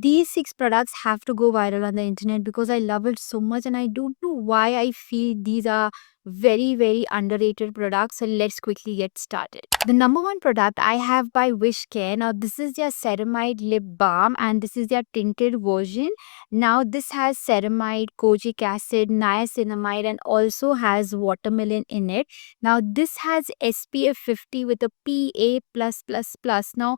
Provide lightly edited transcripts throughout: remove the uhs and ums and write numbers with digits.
These 6 products have to go viral on the internet because I love it so much and I don't know why I feel these are very, very underrated products. So let's quickly get started. The number one product I have by Wishcare. Now, this is their ceramide lip balm and this is their tinted version. Now, this has ceramide, kojic acid, niacinamide, and also has watermelon in it. Now, this has SPF 50 with a PA+++. Now,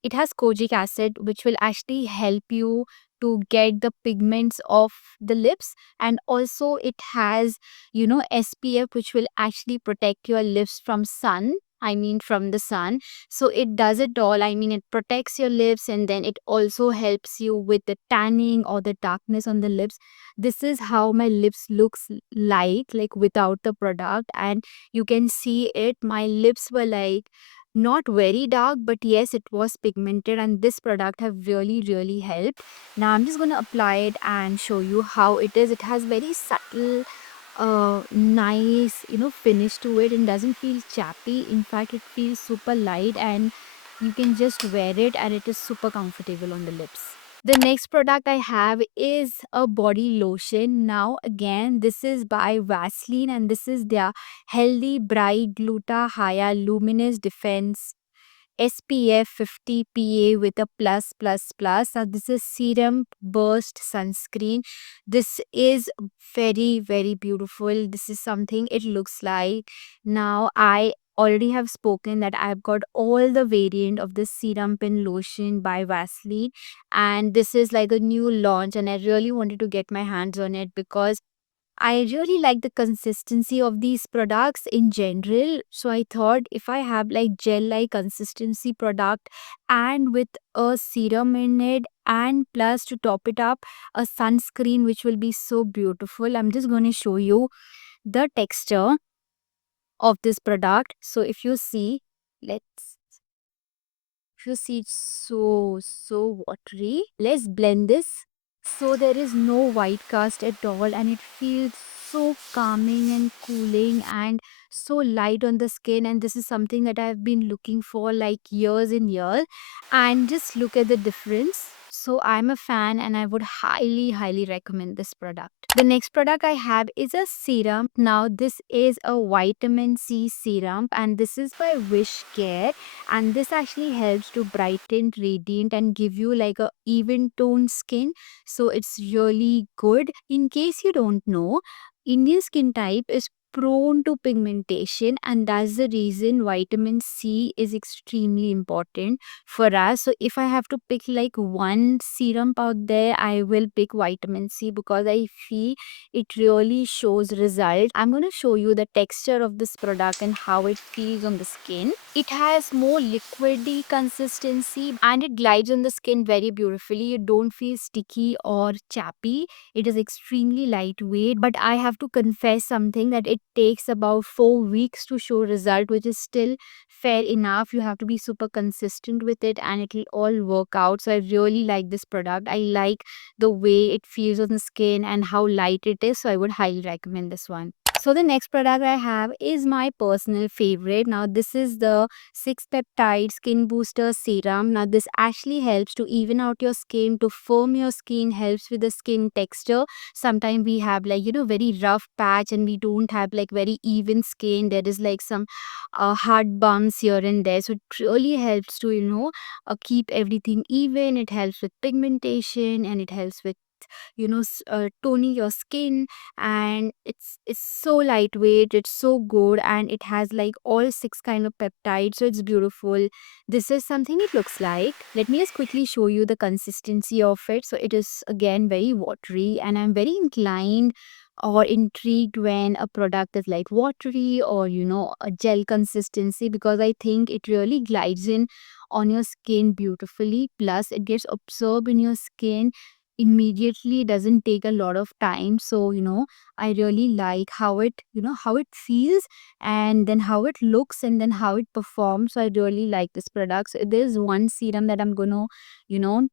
it has kojic acid which will actually help you to get the pigments of the lips, and also it has SPF which will actually protect your lips from sun, I mean from the sun. So it does it all. I mean, it protects your lips and then it also helps you with the tanning or the darkness on the lips. This is how my lips looks like without the product, and you can see it, my lips were like not very dark, but yes, it was pigmented, and this product have really helped. Now I'm just going to apply it and show you how it is. It has very subtle nice finish to it and doesn't feel chappy. In fact, it feels super light and you can just wear it and it is super comfortable on the lips. The next product I have is a body lotion. Now again, this is by Vaseline and this is their Healthy Bright Gluta Luminous Defense SPF 50 PA with a plus. Now this is Serum Burst Sunscreen. This is very beautiful. This is something it looks like. Now I already have spoken that I've got all the variant of this serum pin lotion by Vaseline, and this is like a new launch and I really wanted to get my hands on it because I really like the consistency of these products in general. So I thought if I have like gel like consistency product and with a serum in it, and plus to top it up a sunscreen which will be so beautiful. I'm just going to show you the texture of this product. So let's if you see, it's so watery. Let's blend this. So there is no white cast at all and it feels so calming and cooling and so light on the skin, and this is something that I've been looking for like years and years, and just look at the difference. So I'm a fan and I would highly recommend this product. The next product I have is a serum. Now this is a vitamin C serum and this is by Wish Care, and this actually helps to brighten, radiant, and give you like a even toned skin. So it's really good. In case you don't know, Indian skin type is prone to pigmentation, and that's the reason vitamin C is extremely important for us. So if I have to pick like one serum out there, I will pick vitamin C because I feel it really shows results. I'm going to show you the texture of this product and how it feels on the skin. It has more liquidy consistency and it glides on the skin very beautifully. You don't feel sticky or chappy. It is extremely lightweight, but I have to confess something that it takes about 4 weeks to show result, which is still fair enough. You have to be super consistent with it and it will all work out. So I really like this product. I like the way it feels on the skin and how light it is. So I would highly recommend this one. So the next product I have is my personal favorite. Now this is the 6 peptide skin booster serum. Now this actually helps to even out your skin, to firm your skin, helps with the skin texture. Sometimes we have like very rough patch and we don't have like very even skin. There is like some hard bumps here and there. So it really helps to keep everything even. It helps with pigmentation and it helps with toning your skin, and it's so lightweight, it's so good, and it has like all 6 kind of peptides, so it's beautiful. This is something it looks like. Let me just quickly show you the consistency of it. So it is again very watery, and I'm very inclined or intrigued when a product is like watery or a gel consistency, because I think it really glides in on your skin beautifully, plus it gets absorbed in your skin immediately, doesn't take a lot of time. So I really like how it feels, and then how it looks, and then how it performs. So I really like this product. So there's one serum that I'm gonna you know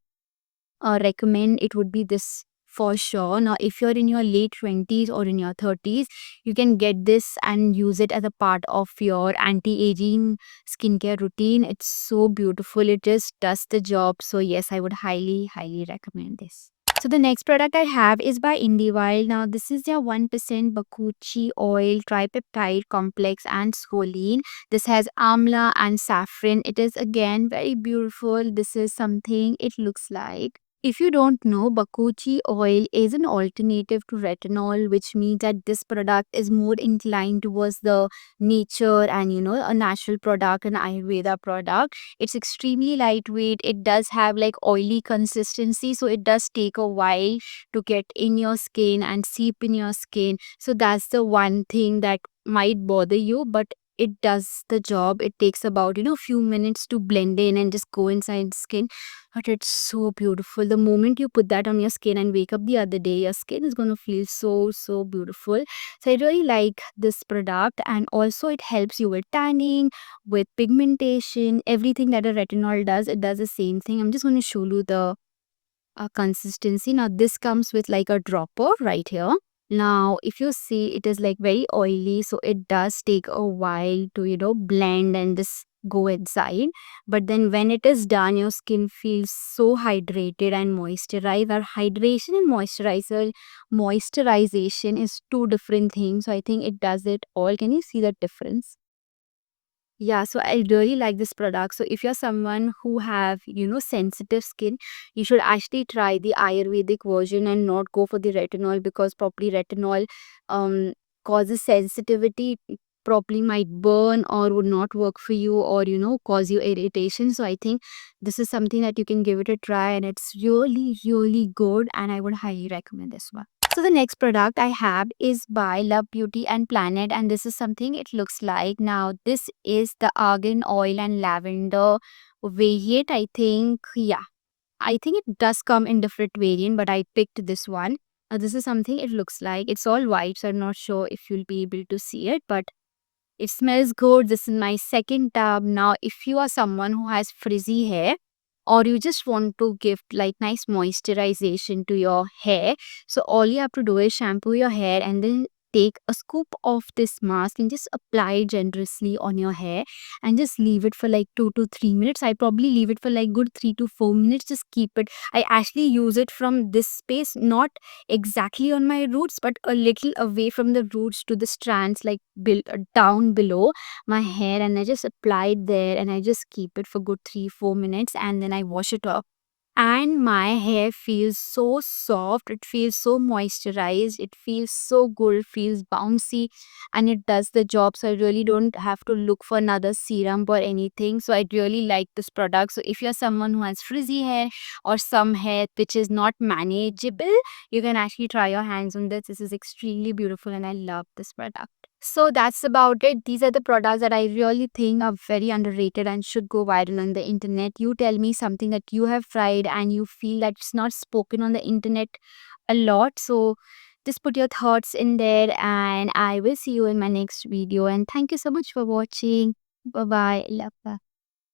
recommend, it would be this for sure. Now, if you're in your late 20s or in your 30s, you can get this and use it as a part of your anti-aging skincare routine. It's so beautiful. It just does the job. So yes, I would highly, highly recommend this. So the next product I have is by Indivild. Now this is their 1% Bakuchi oil, tripeptide complex and scoline. This has amla and saffron. It is again very beautiful. This is something it looks like. If you don't know, Bakuchi oil is an alternative to retinol, which means that this product is more inclined towards the nature and a natural product, an Ayurveda product. It's extremely lightweight. It does have like oily consistency, so it does take a while to get in your skin and seep in your skin. So that's the one thing that might bother you, but it does the job. It takes about few minutes to blend in and just go inside the skin, but it's so beautiful. The moment you put that on your skin and wake up the other day, your skin is going to feel so, so beautiful. So I really like this product, and also it helps you with tanning, with pigmentation, everything that a retinol does. It does the same thing. I'm just going to show you the consistency. Now, this comes with like a dropper right here. Now, if you see, it is like very oily, so it does take a while to, blend and just go inside. But then when it is done, your skin feels so hydrated and moisturized. Our hydration and moisturization is two different things. So I think it does it all. Can you see that difference? Yeah, so I really like this product. So if you're someone who have, sensitive skin, you should actually try the Ayurvedic version and not go for the retinol, because probably retinol um causes sensitivity, probably might burn or would not work for you, or cause you irritation. So I think this is something that you can give it a try, and it's really, really good, and I would highly recommend this one. So the next product I have is by Love Beauty and Planet, and this is something it looks like. Now this is the argan oil and lavender variant. I think, yeah, I think it does come in different variant, but I picked this one. This is something it looks like. It's all white, so I'm not sure if you'll be able to see it, but it smells good. This is my second tub. Now, if you are someone who has frizzy hair, or you just want to give like nice moisturization to your hair, so all you have to do is shampoo your hair and then take a scoop of this mask and just apply it generously on your hair, and just leave it for like 2 to 3 minutes. I probably leave it for like good 3 to 4 minutes. Just keep it. I actually use it from this space, not exactly on my roots, but a little away from the roots to the strands, like down below my hair, and I just apply it there, and I just keep it for good 3 4 minutes, and then I wash it off, and my hair feels so soft. It feels so moisturized. It feels so good. It feels bouncy, and it does the job. So I really don't have to look for another serum or anything. So I really like this product. So if you're someone who has frizzy hair or some hair which is not manageable, you can actually try your hands on this. This is extremely beautiful, and I love this product. So that's about it. These are the products that I really think are very underrated and should go viral on the internet. You tell me something that you have tried and you feel that it's not spoken on the internet a lot. So just put your thoughts in there, and I will see you in my next video. And thank you so much for watching. Bye bye. Love.